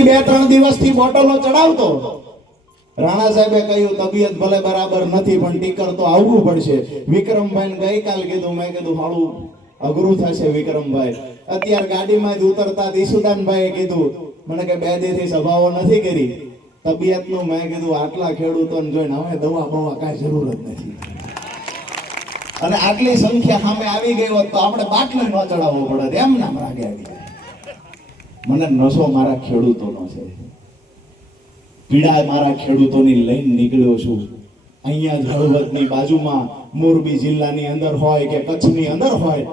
અહીંથી બે ત્રણ દિવસથી બોટલો ચડાવતો. રાણા સાહેબે કહ્યું, તબિયત ભલે બરાબર નથી, પણ ટીકર તો આવવું પડશે. વિક્રમભાઈ ગઈકાલ કીધું, મેં કીધું, હાળું અઘરું થશે વિક્રમભાઈ. અત્યારે ગાડીમાં જ ઉતરતા ઈસુદાનભાઈએ કીધું, મને કે બે દીથી સભાઓ નથી કરી. તબિયતનું મેં કીધું, આટલા ખેડૂતોને જોઈને હવે દવા બવા કાંઈ જરૂર જ નથી. અને આટલી સંખ્યા સામે આવી ગઈ હોત તો આપણે બાટલો ન ચડાવવો પડે એમ નામ રાગે આવી. મને નશો મારા ખેડૂતોનો છે. પીડા મારા ખેડૂતોની લઈને નીકળ્યો છું. અહીંયા જ બાજુમાં મોરબી જિલ્લાની અંદર હોય કે કચ્છની અંદર હોય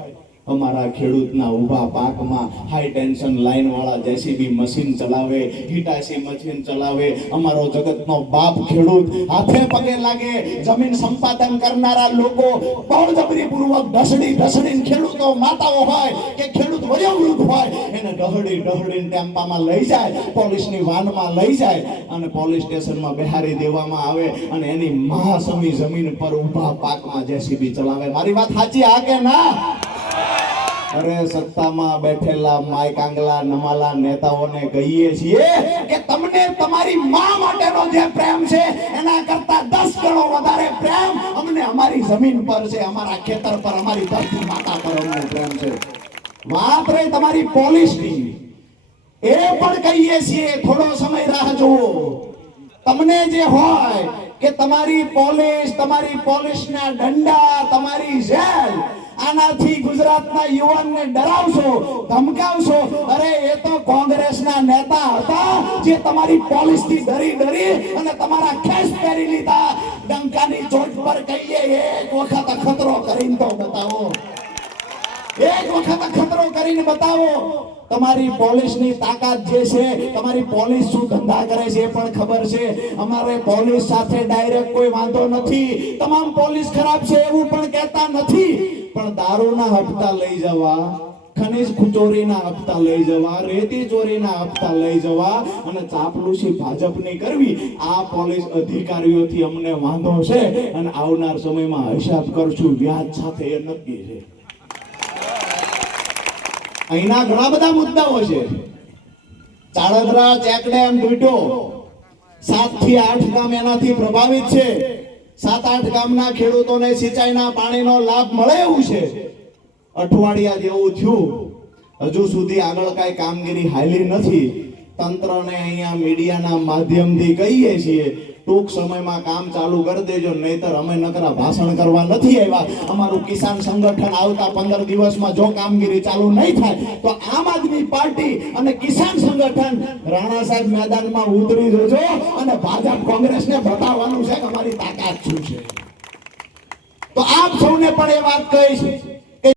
અમારા ખેડૂતના ઊભા પાકમાં હાઈ ટેન્શન લાઇનવાળા જેસીબી મશીન ચલાવે હિટાસી મશીન ચલાવે. અમારો જગતનો બાપ ખેડૂત હાથે પગે લાગે, જમીન સંપાદન કરનારા લોકો બળજબરી પૂર્વક ઢસડી ઢસડીને ખેડૂતો માતાઓ હોય કે ખેડૂત વયોવૃદ્ધ હોય, એને ઢહડી ઢહડીને ટેમ્પામાં લઈ જાય, પોલીસની વાનમાં લઈ જાય અને પોલીસ સ્ટેશનમાં બેહારી દેવામાં આવે અને એની મહાસમી જમીન પર ઊભા પાકમાં જેસીબી ચલાવે. મારી વાત સાચી આ કે ના? અરે સત્તામાં બેઠેલા માય કાંગલા નમાલા નેતાઓને કહીએ છીએ કે તમને તમારી માં માટેનો જે પ્રેમ છે, એના કરતા દસ ગણો વધારે પ્રેમ અમને અમારી જમીન પર છે, અમારા ખેતર પર, અમારી ધરતી માતા પર અમને પ્રેમ છે. વાત રહી તમારી પોલીસની. એ પણ કહીએ છીએ, થોડો સમય રાહ જુઓ. તમને જે હોય કે તમારી પોલીસ, તમારી પોલીસના દંડા તમારી જેલ આનાથી ગુજરાતના યુવાનને ડરાવશો, ધમકાવશો. અરે, એ તો કોંગ્રેસના નેતા હતા જે તમારી પોલીસથી ડરી ડરી અને તમારા ખેસ પહેરી લીધા. ડંકાની ચોટ પર કહીએ, એક વખત ખતરો કરીને તો બતાવો. એક વખત ખતરો કરીને બતાવો. તમારી પોલીસની તાકાત જે છે, તમારી પોલીસ શું ધંધા કરે છે એ પણ ખબર છે. અમારે પોલીસ સાથે ડાયરેક્ટ કોઈ વાંધો નથી. તમામ પોલીસ ખરાબ છે એવું પણ કહેતા નથી. પણ દારૂના હપ્તા લઈ જવા, ખનીજ ચોરીના હપ્તા લઈ જવા, રેતી ચોરીના હપ્તા લઈ જવા અને ચાપલુસી ભાજપની કરવી, આ પોલીસ અધિકારીઓથી અમને વાંધો છે અને આવનાર સમયમાં હિસાબ કરશું, વ્યાજ સાથે એ નક્કી છે. અહીંના ઘણા બધા મુદ્દાઓ છે. ચાળદરા ચેકડેમ તૂટ્યો સાતથી આઠ ગામ એનાથી પ્રભાવિત છે. સાત આઠ ગામના ખેડૂતોને સિંચાઈના પાણીનો લાભ મળે એવું છે. અઠવાડિયા જેવું થયું. હજુ સુધી આગળ કાંઈ કામગીરી હાલી નથી. તંત્રને અહીંયા મીડિયાના માધ્યમથી કહીએ છીએ, ટૂંક સમયમાં કામ ચાલુ કરી દેજો, નહીતર અમે નકરા ભાષણ કરવા નથી આવ્યા. અમારું કિસાન સંગઠન આવતા પંદર દિવસમાં જો કામગીરી ચાલુ નહીં થાય, તો આમ આદમી પાર્ટી અને કિસાન સંગઠન રાણા સાહેબ મેદાનમાં ઉતરી જજો અને ભાજપ કોંગ્રેસને બતાવવાનું છે. શું છે. તો આપ સૌને પણ એ વાત કહીશ